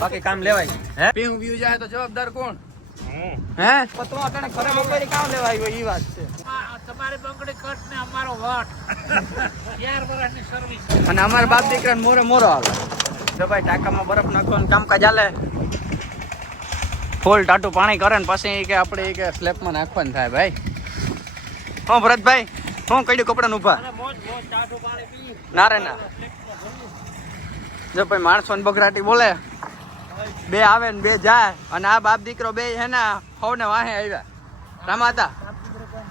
બાકી કામ લેવાય. હે? પીવું વ્યુ જાય તો જવાબદાર કોણ? હે. પણ તું અટાણે ખરે બપોરે કામ લેવાય હોય ઈ વાત છે. તમારી બંગડી કટ ને અમારો વટ. યાર વર્ષની સર્વિસ અને અમારા બાપ દીકરાને મોરે મોરો આવે. જો ભાઈ ટાંકામાં બરફ નાખવાનું કામકાજ ચાલે ફૂલ ટાટું પાણી કરે ને પછી કે આપણે કે સ્લેબમાં નાખવાનું થાય ભાઈ. હું ભરતભાઈ હું કઈ કપડાં ઊભા અને મોજ મોજ ટાઢું પાણી પી. ના રે ના. જો ભાઈ માણસો ને બગરાટી બોલે, બે આવે ને બે જાય, અને આ બાપ દીકરો બે હે ને હવ ને વાહે આવ્યા. રમાતા.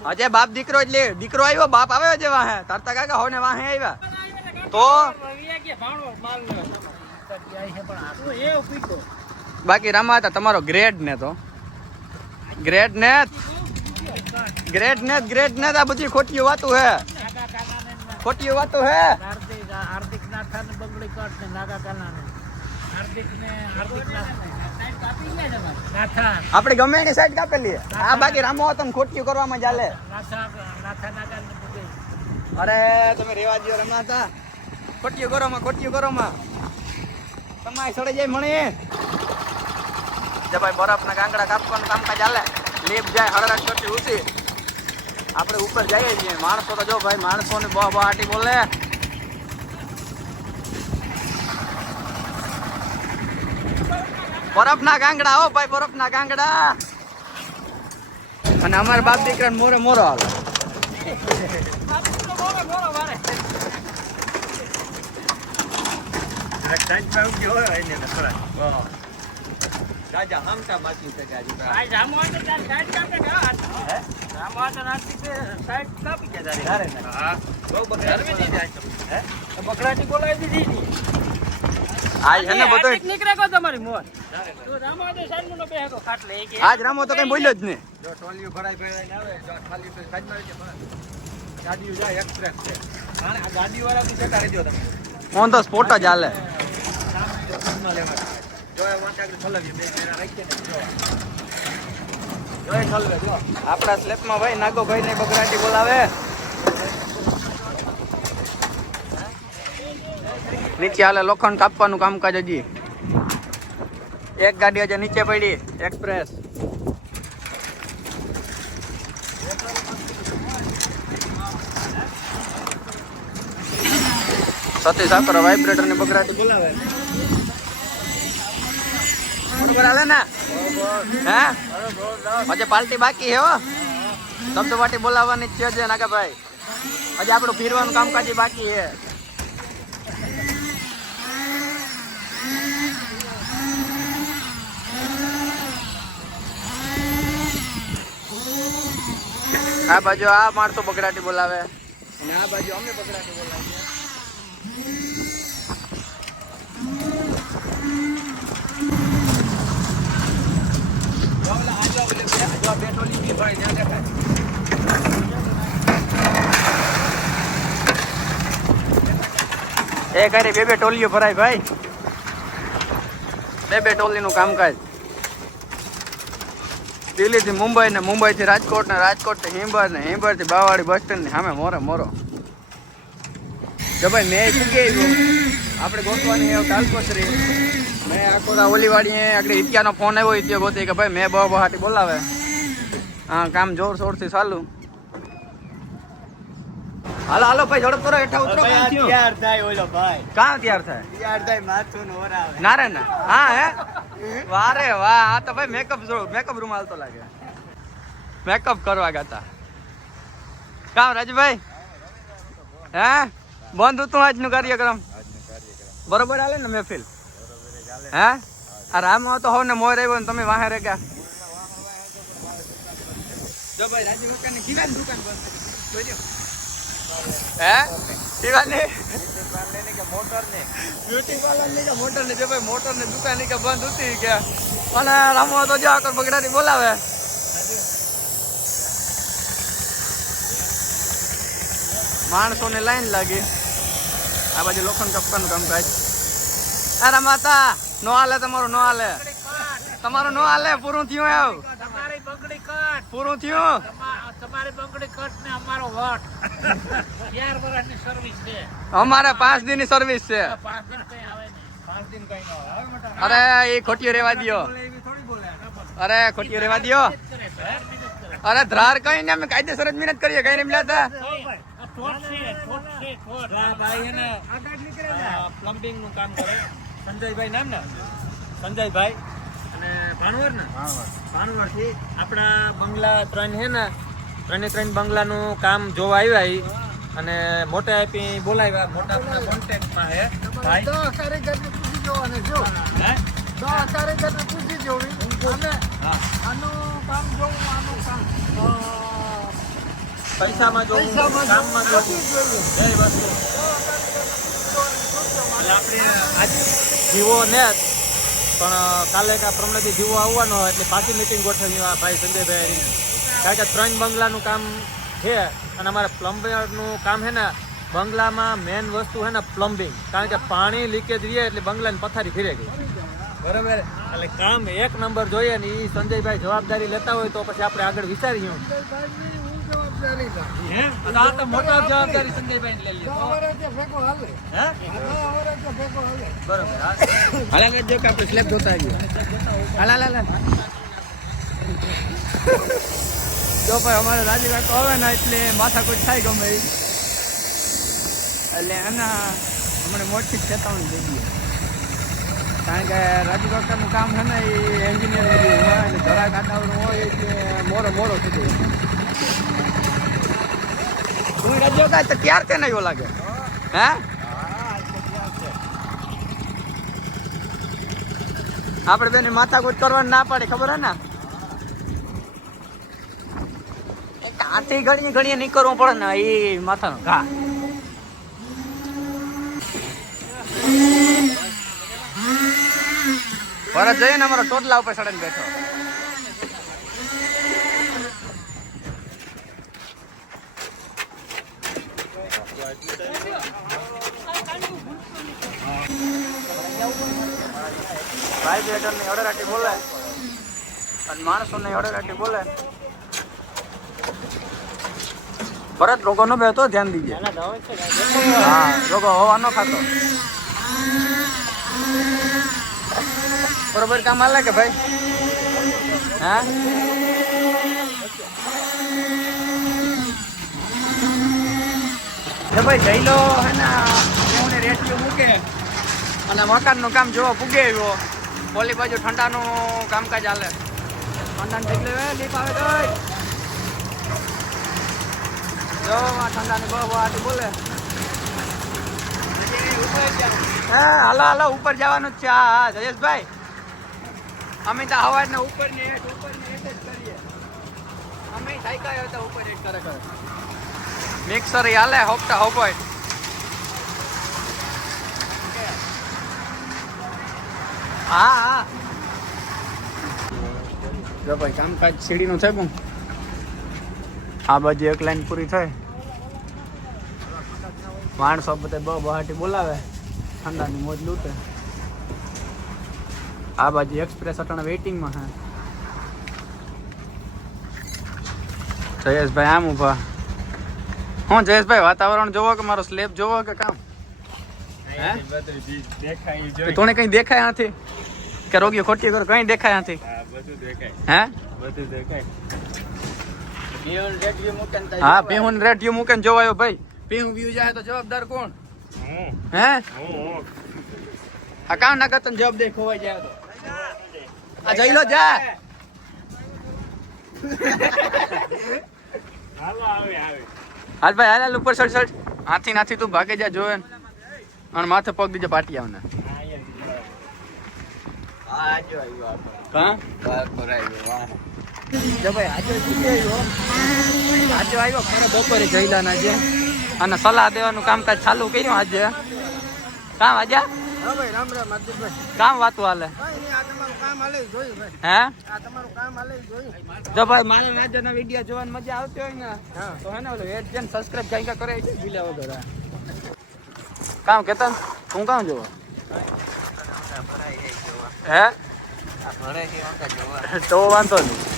હજે બાપ દીકરો એટલે દીકરો આવ્યો, બાપ આવ્યો છે વાહે. તરતા કાકા હવ ને વાહે આવ્યા. તો બાકી રમાતા તમારો ગ્રેડ ને તો. ગ્રેડ ને ગ્રેડ ને ગ્રેડ ને આ બધી ખોટી વાતું હે. ખોટી વાતું હે. હાર્દિક હાર્દિક નાથા ને. બંગડી કટ ને નાગા કાનાને હાર્દિક હાર્દિક આપણે ગમે એની સાઈડ કાપેલી આ બાકી રામો તમે ખોટકી કરવામાં ચાલે. નાથા નાથા નાગા ને બધું. અરે તમે રેવા દો રમાતા ખોટીઓ કરો માં ખોટીઓ કરો માં તમારે સડે જાય મણી જે ભાઈ બરફના કાંકડા કાપવાનું કામકાજ ચાલે. લીપ જાય હળરાટ કરતી ઉછી આપણે ઉપર જઈએ છીએ. માણસો તો જો ભાઈ માણસો ને બહુ બહાટી બોલે. બરફના ગાંગડા હો ભાઈ બરફના ગાંગડા. અને અમારા બાપ દીકરા મોરે મોરો આવે રાજા હમતા માચી. બહુ બકરાટી બોલાવી દીધી આજ રામો તો કઈ બોલ્યો જ નહીં. જો ટોલિયું ભરાઈ ભરાઈને આવે જો ખાલી તો સાઈડમાં આવી જાય બસ. ગાડીઓ જાય એક્સપ્રેસ છે. કારણ આ ગાડીવાળા બી જતા રહેજો તમે. ઓન તો સ્પોટ જ હાલે. આપણા સ્લેપમાં ભાઈ નાગોભાઈ ને બગરાટી બોલાવે. નીચે હાલે લોખંડ કાપવાનું કામકાજ હજી. એક ગાડી હજી નીચે પડી. એક્સપ્રેસ સતી સાકર વાઇબ્રેટરની બગરાટી બોલાવે. હાલે ને? હે? હજે પાર્ટી બાકી હે હો. શબ્દ પાર્ટી બોલાવવાની જ છે નાગાભાઈ. હજી આપણું ફીરવાનું કામકાજ બાકી છે. આ બાજુ આ માણસો બગડાટી બોલાવે. અને આ બાજુ અમે બગડાટી બોલાવીએ જો ઓલા આજો ઓલે બે બે ટોલી બી ભરાઈ ત્યાં એ ઘરે બે બે ટોલીઓ ભરાય ભાઈ. બે બે ટોલીનું કામકાજ. દિલ્હીથી મુંબઈ ને મુંબઈથી રાજકોટ ને રાજકોટથી હિંબર ને હિંબરથી બાવાડી બસ સ્ટેન્ડની સામે મોરે મોરો. જો ભાઈ, મેં આવ્યું આપણે ગોતવાની એવું તાલપત્રી. મેં આખો ઓલીવાડી આગળ ઇતિયાનો ફોન આવ્યો ઇતિયો ગોતી કે ભાઈ, મેં બહુ બહાટી બોલાવે. હા, કામ જોર શોરથી ચાલુ. હાલો હાલો ભાઈ ઝડપ કરો હેઠા ઉતરો. કામ થયું. તૈયાર થાય? ઓલો ભાઈ. કાં તૈયાર થાય? તૈયાર થાય? માથું નોર આવે. ના ના હા? હે વારે વાહ. આ તો ભાઈ મેકઅપ જો મેકઅપ રૂમ હાલતો લાગે. મેકઅપ કરવા ગાતા. કામ રાજભાઈ? હે? બંધ હતું આજનું કાર્યક્રમ? બરોબર હાલે ને મહેફિલ? હે? આ રામ તો હોવ ને મોર આવ્યો ને તમે વાહે રે ગયા જો ભાઈ રાજી મકાનની દુકાન બંધ. કરી હે? શિવાની? ને બ્યુટી પાર્લરની કે મોટરની જે ભાઈ મોટરની દુકાનની કે બંધ હતી કે? અને રામો તો જો આકર બગડાટી બોલાવે. માણસો ની લાઈન લાગી. આ બાજુ લોખંડ કપકાનું કામકાજ અરે માતા નો હાલે તમારું નો હાલે. તમારું નો હાલે પૂરું થયું આવ તમારી બંગડી કટ પૂરું થયું. તમારી બંગડી કટ ને અમારો વટ. ચાર વર્ષની સર્વિસ છે. અમારે પાંચ દિનની સર્વિસ છે પાંચ દિન કઈ આવે નહીં. પાંચ દિન કઈ ન હોય આવે મોટા અરે એ ખોટીઓ રેવા બોલે. અરે ખોટીઓ રેવા દો અરે ધ્રાર કઈ ને અમે કાયદેસર જ મહેનત કરીએ. કઈ નહીં લેતા પ્લમ્બિંગનું. કામ કરે. સંજયભાઈ નામ ને? સંજયભાઈ. અને ભાણવર ને? ભાણવરથી આપણા બંગલા ત્રણ હે ને ત્રણે ત્રણ બંગલાનું કામ જોવા આવ્યા અને મોટા આપી બોલાવ્યા મોટા મોટા કોન્ટેક્ટમાં હે. ભાઈ. હે? હા. પૈસામાં જોવું કામમાં જોવું બે વસ્તુ આપણે આજ જીવો ને પણ કાલે કા પ્રમાણેથી જીવો આવવાનો એટલે પાછી મિટિંગ ગોઠવી આ ભાઈ સંજયભાઈ કારણ કે ત્રણ બંગલાનું કામ છે અને અમારે પ્લમ્બરનું કામ છે ને બંગલામાં મેન વસ્તુ છે ને પ્લમ્બિંગ. કારણ કે પાણી લીકેજ રહે એટલે બંગલાની પથારી ફીરે ગઈ. બરાબર? એટલે કામ એક નંબર જોઈએ ને એ સંજયભાઈ જવાબદારી લેતા હોય તો પછી આપણે આગળ વિચારીએ. હે? તો આ તો મોટા જવાબદારી સંજયભાઈ લઈ લે હે? બરોબર હા. હાલા કે જો ભાઈ, અમારે રાજી કાકો આવે ને, એટલે માથા કોઈ થાય ગમે. એટલે એના અમને મોટી ચેતવણી દઈ દઈએ. કારણ કે રાજુ કાકાનું કામ છે ને એ એન્જિનિયર હોય અને ધરા કાંટાનું હોય એટલે મોરો મોરો સુધી તું રાજ્યો કાંઈ તો ત્યાર કે નહીં લાગે હે? આપણે બેને માથાકૂટ કરવાની ના પાડે, ખબર હે ને? આથી ઘણી ઘણી નહીં કરવું પડે ને એ માથાનો ઘા. પરત જઈને અમારો ટોટલા ઉપર સડન બેઠો. વાઇબ્રેટરની અડરાટી બોલે. અને માણસોની અડરાટી બોલે. ભરત રોગો નો બેહતો ધ્યાન દીજે. હા રોગો હવા નો ખાતો. બરોબર કામ હાલે કે ભાઈ? હા? ભાઈ જઈ લો હે ને એમને રેટિયો મૂકે અને મકાનનું કામ જોવા પૂગે આવ્યો. ઓલી બાજુ ઠંડાનું કામકાજ હાલે. ઠંડાનું એટલે વે લીપ આવે તો જો ઠંડાની બહુ આટી બોલે હા, હાલો હાલો, ઉપર જવાનું જ છે. હા હા, જયેશભાઈ. અમે તો હવાજ ને ઉપર ને હેઠ ઉપર ને હેઠ જ કરીએ. અમે સાયકલ હતા ઉપર હેઠ કરે કરે મિક્સર હાલે હોપટા હોપોય. હા હા. ભાઈ, કામકાજ સીડીનું કોણ આ બાજુ એક લાઈન પૂરી થઈ. માણસો બધે બ બહાટી બોલાવે. ઠંડાની મોજ લૂટે. આ બાજુ એક્સપ્રેસ અટાણે વેઇટિંગમાં હે. જયેશભાઈ આમ ઊભા. હું જયેશભાઈ વાતાવરણ જોવો કે મારો સ્લેબ જોવો કે કામ? હે? દેખાય તોને કઈ દેખાય આથી? કે રોગીઓ ખોટી કરો કઈ દેખાય આથી? હા બધું દેખાય. હે? બધું દેખાય. હા પીહું રેડિયો મૂકે જોવાયો ભાઈ. પીહું વ્યુ જાય તો જવાબદાર કોણ? હું? હે હું હું આ કામ ના કરતા જવાબ દે ખોવાઈ જાય તો? આ જઈ લો જા. હાલો ભાઈ હાલ હાલ ઉપર સડ સડ હાથી નાથી તું ભાગે જા જોવે અને માથે પગ બીજા પાટી આવને. હા જો ભાઈ આજે આવ્યો આજે આવ્યો ખરે બપોરે જઈલાના જે. અને સલાહ દેવાનું કામકાજ ચાલુ કર્યું આજે. કામ આજે? કામ વાતું હાલે? હે? જો ભાઈ મારે વીડિયો જોવાની મજા આવતી હોય ને તો હે ને ઓલું એડ જેન સબસ્ક્રાઇબ કાંઈ કાંઈ કરે છે ભીલા વગર કામ કેતન હું કામ જોવો? હે? તો વાંધો નહીં.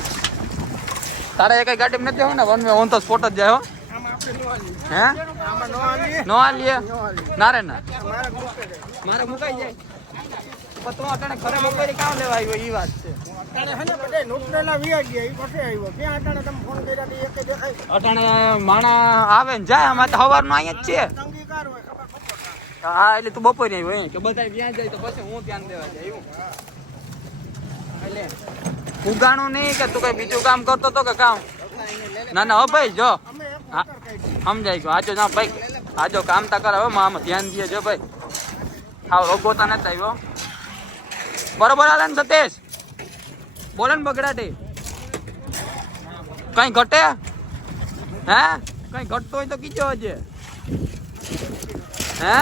તારે એક ગાડી નથી હોય ને વન વે ઓન તો સ્પોટ જ જાય હો. હે? નો આલીએ ના રે ના. મારે મુકાઈ જાય. તું અટાણે ઘરે બપોરે કામ લેવા આવ્યો એ વાત છે. અટાણે હે ને બધે નુકરેલા વિયા ગયા ઈ પછી આવ્યો. ક્યાં અટાણે તમે ફોન કર્યા તો એકે દેખાય? અટાણે માણા આવે ને જાય અમારે તો સવારનું અહીંયા જ છે હા એટલે તું બપોરે આવ્યો કે બધા ત્યાં જાય તો પછી હું ધ્યાન દેવા જાય એવું. એટલે ઉગાણું નહીં કે તું કઈ બીજું કામ કરતો તો કે કામ? ના ના, હો ભાઈ, જો. સમજાય ગયો. આજો ના, ભાઈ. આજો કામ તા કરાવે આમાં ધ્યાન દે, જો, ભાઈ. હા રોગોતા નથી આવ્યો. બરોબર આલે ને, સતીશ? બોલે ને બગડાટી. કઈ ઘટે? હે? કઈ ઘટતો હોય તો કીજો હજે હે?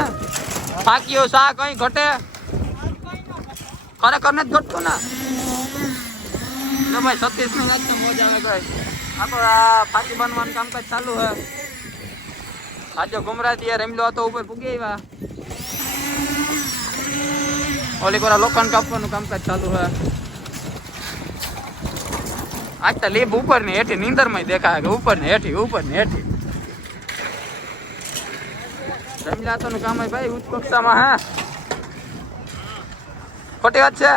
ફાક્યો સા કઈ ઘટે? ખરેખર નથી ઘટતું ને? જો ભાઈ સતીશની રાત મોજ આવે ગઈ આ તો આ કામકાજ ચાલુ હે. આજે ગુમરાતી રમલો હતો ઉપર પૂગી આવ્યા. લોખંડ કાપવાનું કામકાજ ચાલુ હે. આજ તો લીપ ઉપર ને હેઠી નીંદરમાં દેખાય કે ઉપર ને હેઠી ઉપર ને હેઠી. રમલાતો નું કામ હે ભાઈ, ઉચ્ચ કક્ષામાં, હે? ખોટી વાત છે?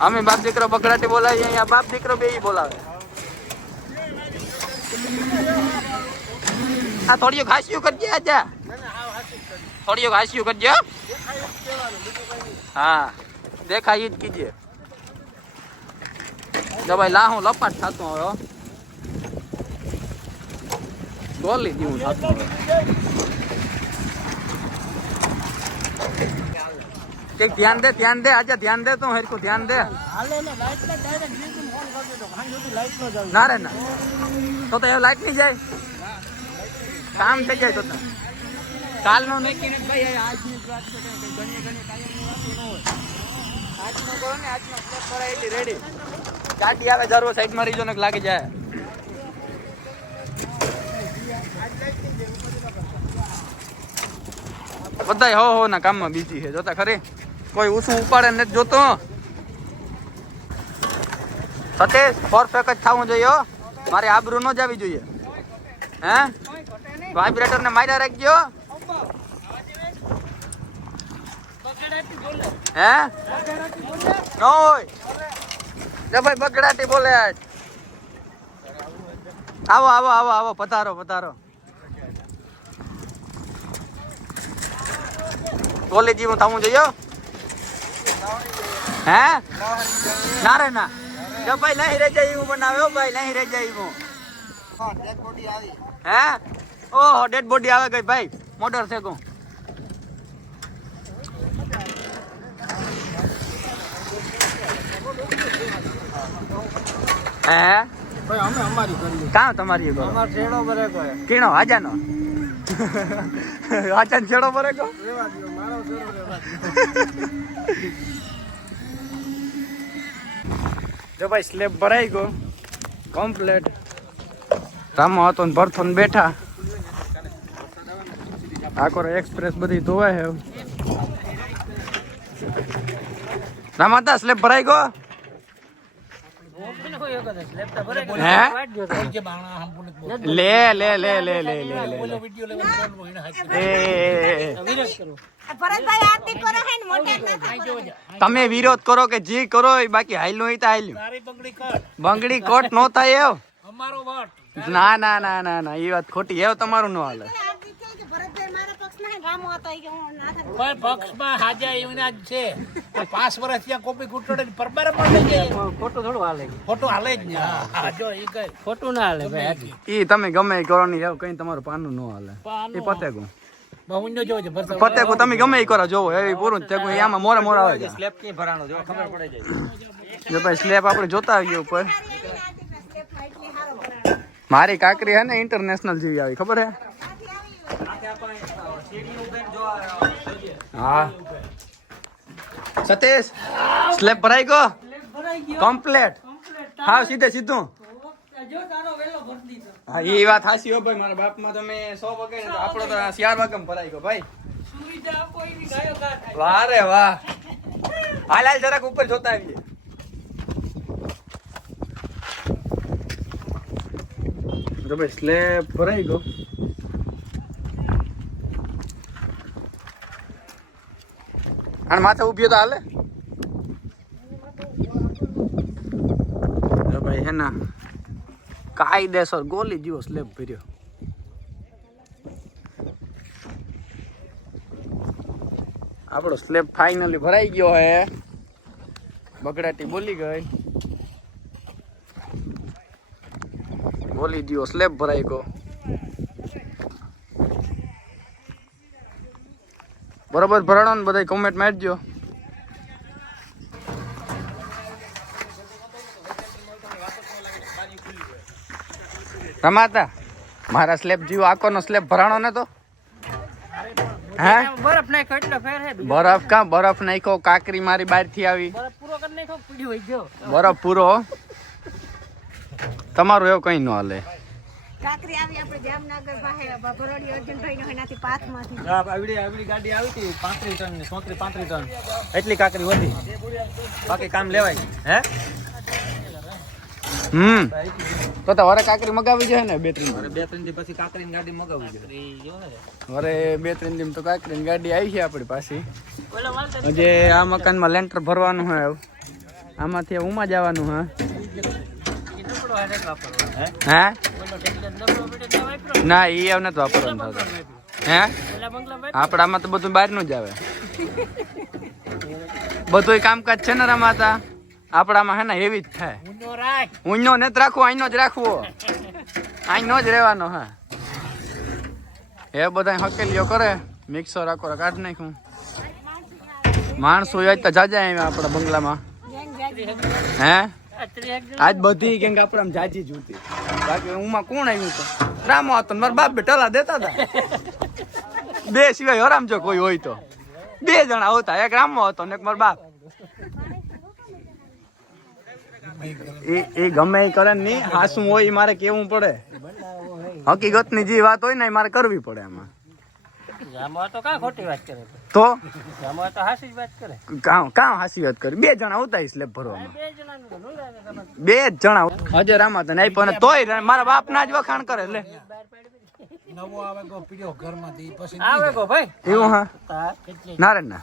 અમે બાપ દીકરો બકરાટી બોલાવીએ, અહીંયા બાપ દીકરો બે બોલાવે આ થોડીઓ ઘાસ્યું કરજે આજા થોડીઓ ઘાસ્યું કરજે, હો. હા, દેખાય જ કીજે જો ભાઈ લાહું લપાટ થતો હવે હો. ગોલી જેવું થતું કંઈક ધ્યાન દે ધ્યાન દે આજે ધ્યાન દે તું હરકું ધ્યાન દે. ને રે ના. તો તો એ લાઈટ નહીં જાય. કામ થઈ જાય તો. કાલનો નહીં. ભાઈ આજની વાત છે ઘણી ઘણી કાયમ હોય. આજનો કરો ને આજનો સ્લેબ કરાય એટલી રેડી ગાડી આવે જરૂર સાઈડમાં રીજો ને લાગી જાય. બધા હો હો ના કામમાં બીજી છે. જોતા ખરી? કોઈ ઊંચું ઉપાડે નથી જોતો. સતીશ પરફેક્ટ જ થવું જોઈએ મારી આબરૂ ન જવી જોઈએ. હે? વાઇબ્રેટર ને માર્યા રાખજો. હે? ન જો ભાઈ, બગડાટી બોલે આવો આવો આવો આવો, પધારો પધારો. કોલેજી જીવું થવું જોઈએ હો. ના રે ના. જો ભાઈ નહીં રે જઈ હું બનાવે હો ભાઈ નહીં રે જઈ હા. હે? ઓહો ડેડ બોડી આવે ગઈ ભાઈ. મોટર છે કહું હે? ભાઈ અમે અમારી કરીએ. કાં તમારી કરો? અમાર છેડો ભરે કોઈ કીણો હાજાનો. વાચન છેડો ભરે કો રેવા દો મારો છેડો રેવા જો ભાઈ સ્લેબ ભરાઈ ગયો. કમ્પ્લેટ રામો હતો ને ભરથો ને બેઠા. આખો એક્સપ્રેસ બધી ધોવાય છે. રામાતા સ્લેબ ભરાઈ ગયો? હે લે લે લે લે લે લે લે તમે વિરોધ કરો. કે જી કરો એ બાકી હાલનું તા હાલ બંગડી કોટ નો એવ. ના ના ના ના ના એ વાત ખોટી. એવ તમારું નો હાલે. પણ પક્ષમાં હાજા એવના જ છે. પાંચ વર્ષ ત્યાં કોપી કુટોડે પરબાર પણ છે ખોટું થોડું હાલે. ખોટું હાલે જ ને. હા, હા, જો એ કઈ. ખોટું ના હાલે ભાઈ ઈ તમે ગમે એ કરો ની એવું કઈ તમારું પાનું ન હાલે. એ જોવો છે તમે ગમે એ કરો જોવો એ પૂરું જ થેગું એ આમાં મોરે મોરા આવે છે. સ્લેબ ક્યાં ભરાણો જો ખબર પડે જાય જો ભાઈ સ્લેબ આપણે જોતા આવીએ ઉપર. મારી કાકરી હે ને ઇન્ટરનેશનલ જેવી આવી ખબર હે? હા. સતીશ સ્લેબ ભરાઈ ગયો? કમ્પ્લેટ હા, સીધે સીધું. હા, એ વાત હાસી હો ભાઈ, મારા બાપમાં તમે સો આપણો તો ચાર વાગે ભરાઈ ગયો ભાઈ. વાહ રે વાહ. હાલ હાલ, જરાક ઉપર જોતા આવીએ. જો ભાઈ સ્લેબ ભરાઈ ગયો. અને માથે ઊભી તો હાલે. ભાઈ, હે ના, કાયદેસર ગોલી જેવો સ્લેબ ભર્યો. આપણો સ્લેબ ફાઇનલી ભરાઈ ગયો હે. બગડાટી બોલી ગઈ. બોલી ગયો સ્લેબ ભરાઈ ગયો. બરોબર ભરાણો ને બધા કોમેન્ટ મારજો. રમાતા મારા સ્લેબ જીવો આખો સ્લેબ ભરાણો ને તો? હે? બરફ નાખ્યો એટલે ફેર હે બરફ કા બરફ નાખ્યો? કાકરી મારી બહારથી આવી. બરફ પૂરો કરી નાખ્યો પીડ્યો હોય ગયો? બરફ પૂરો તમારું એવું કઈ ન હાલે. કાકરી આવી આપણે જામનગર પાસે ભરોડી અર્જુનભાઈ નો એનાથી પાથમાંથી આ આવડી આવડી ગાડી આવી હતી પાંત્રીસ ટનની સોત્રીસ પાંત્રીસ ટન. એટલી કાકરી વધી બાકી કામ લેવાય. હે? હમ. તો તો વરે કાકરી મગાવી જાય ને બે ત્રણ અરે બે ત્રણ દી પછી કાકરીની ગાડી મગાવવી જોઈએ. વરે બે ત્રણ દિન તો કાકરી ગાડી આવી છે આપણી પાસે જે આ મકાનમાં લેન્ટર ભરવાનું હોય આમાંથી ઉમા જવાનું હા હે? તો ના એ હવે નથી વાપરવાનું થતું. હે? આપણામાં તો બધું બહારનું જ આવે. બધું કામકાજ છે ને રમાતા? આપણામાં હે ને એવી જ થાય. ઊંનો નથી રાખવો અહીંનો જ રાખવો. અહીંનો જ રહેવાનો, હા. એ બધા હકેલીઓ કરે. મિક્સર આખો કાઢ નાખ્યું. માણસો હોય તો જાજા આવ્યા આપણા બંગલામાં. હે? આજ બધી કેમ કે આપણે આમ જાજી જોતી. બાકી ઉમાં કોણ આવ્યું તો? રામો હતો મારા બાપ ટલા દેતા હતા. બે સિવાય હરામ જો કોઈ હોય તો. બે જણા હોતા, એક રામો હતો ને એક મારો બાપ. એ એ ગમે એ કરે નહીં હાસું હોય એ મારે કેવું પડે. હકીકતની જે વાત હોય ને એ મારે કરવી પડે એમાં રામો તો કા ખોટી વાત કરે? તો? કામ કામ હાસી વાત કરી. બે જણા ઉતારી સ્લેબ ભરવામાં. બે જ જણા હજે રામા તને પણ તોય મારા બાપ ના જ વખાણ કરે લે. નવો આવે કો પીડ્યો ઘરમાંથી પછી આવે કો ભાઈ. એવું હા? હા નારાયણ ના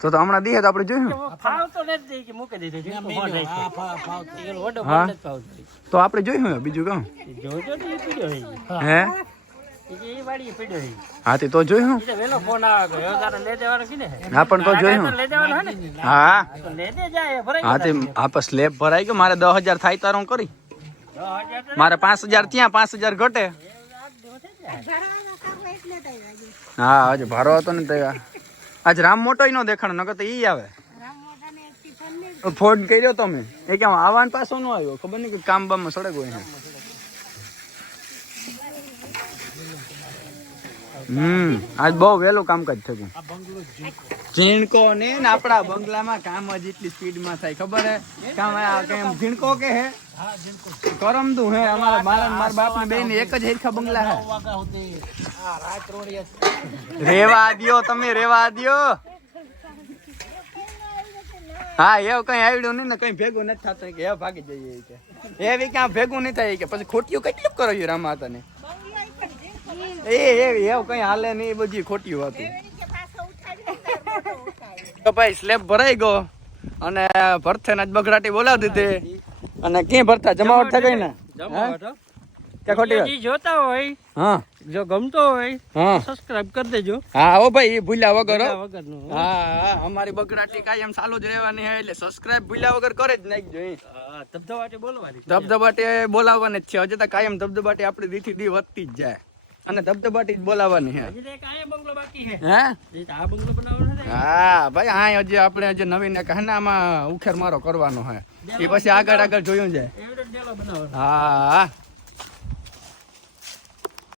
તો તો હમણાં દીએ તો આપણે જોયું ફાવ તો નથી કે મૂકી દીધી ફાવ હા. આપણે જોયું બીજું જોજો તો પીડ્યો હોય. હે તો જોયું તો ફોન આવે ગયો. તારે લઈ કીને હા પણ તો જોયું હે. ને? હા. તો દે જાય ભરાઈ હાથી આપણે સ્લેબ ભરાઈ ગયો. મારે દસ હજાર થાય તારું કરી. મારે પાંચ હજાર ત્યાં પાંચ હજાર ઘટે. હા આજે ભારો હતો ને તે આજ રામ મોટો નો દેખાણ નકર તો ઈ આવે. ફોન કર્યો તમે એ કેમ આવવાનું પાછો ન આવ્યો. ખબર નહીં કે કામ બામ સડક હોય. હમ આજ બહુ વહેલું કામકાજ થયું. ઝીણકો ને ને આપણા બંગલામાં કામ જ એટલી સ્પીડમાં થાય ખબર હે? કામ કેમ ઝીણકો કે હે? કરમદું હે અમારા મારા મારા બાપ ને બે ને એક જ હેરખા બંગલા હે. રેવા દ્યો તમે રેવા દિયો. હા એવું કઈ આવડ્યું નહીં ને કઈ ભેગું નથી થતું કે એ ભાગી જઈએ કે. એવી ક્યાં ભેગું નહીં થાય કે પછી ખોટિયું કેટલું કરો છો રામાતા ને એ એ એવું કઈ હાલે નહીં બધી ખોટી હતું કે પાછો ઉઠાડી દીધા, મોટો ઉઠાડી. તો ભાઈ સ્લેબ ભરાઈ ગયો અને ભરથે જ બગડાટી બોલાવી દીધી. અને ક્યાં ભરતા? જમાવટ થઈ ગઈ ને? હે? ખોટી વાત? જોતા હોય હા. જો ગમતો હોય હા. સબસ્ક્રાઇબ કરી દેજો. હા ઓ ભાઈ એ ભૂલ્યા વગર હા. હા. અમારી બગડાટી કાયમ ચાલુ જ રહેવાની છે એટલે સબસ્ક્રાઇબ ભૂલ્યા વગર કરે જ નાખજો ધબધબાટી બોલવાની ધબધબાટી બોલાવવાની જ છે. હજુ તો કાયમ ધબધબાટી આપણી દીથી દી વધતી જ જાય. અને ધબધબાટી જ બોલાવવાની છે છે હે. છે હા ભાઈ હા હજી આપણે હજી નવીન એક હનામાં ઉખેર મારો કરવાનો હે. એ પછી આગળ આગળ જોયું બનાવવાનો. હા હા.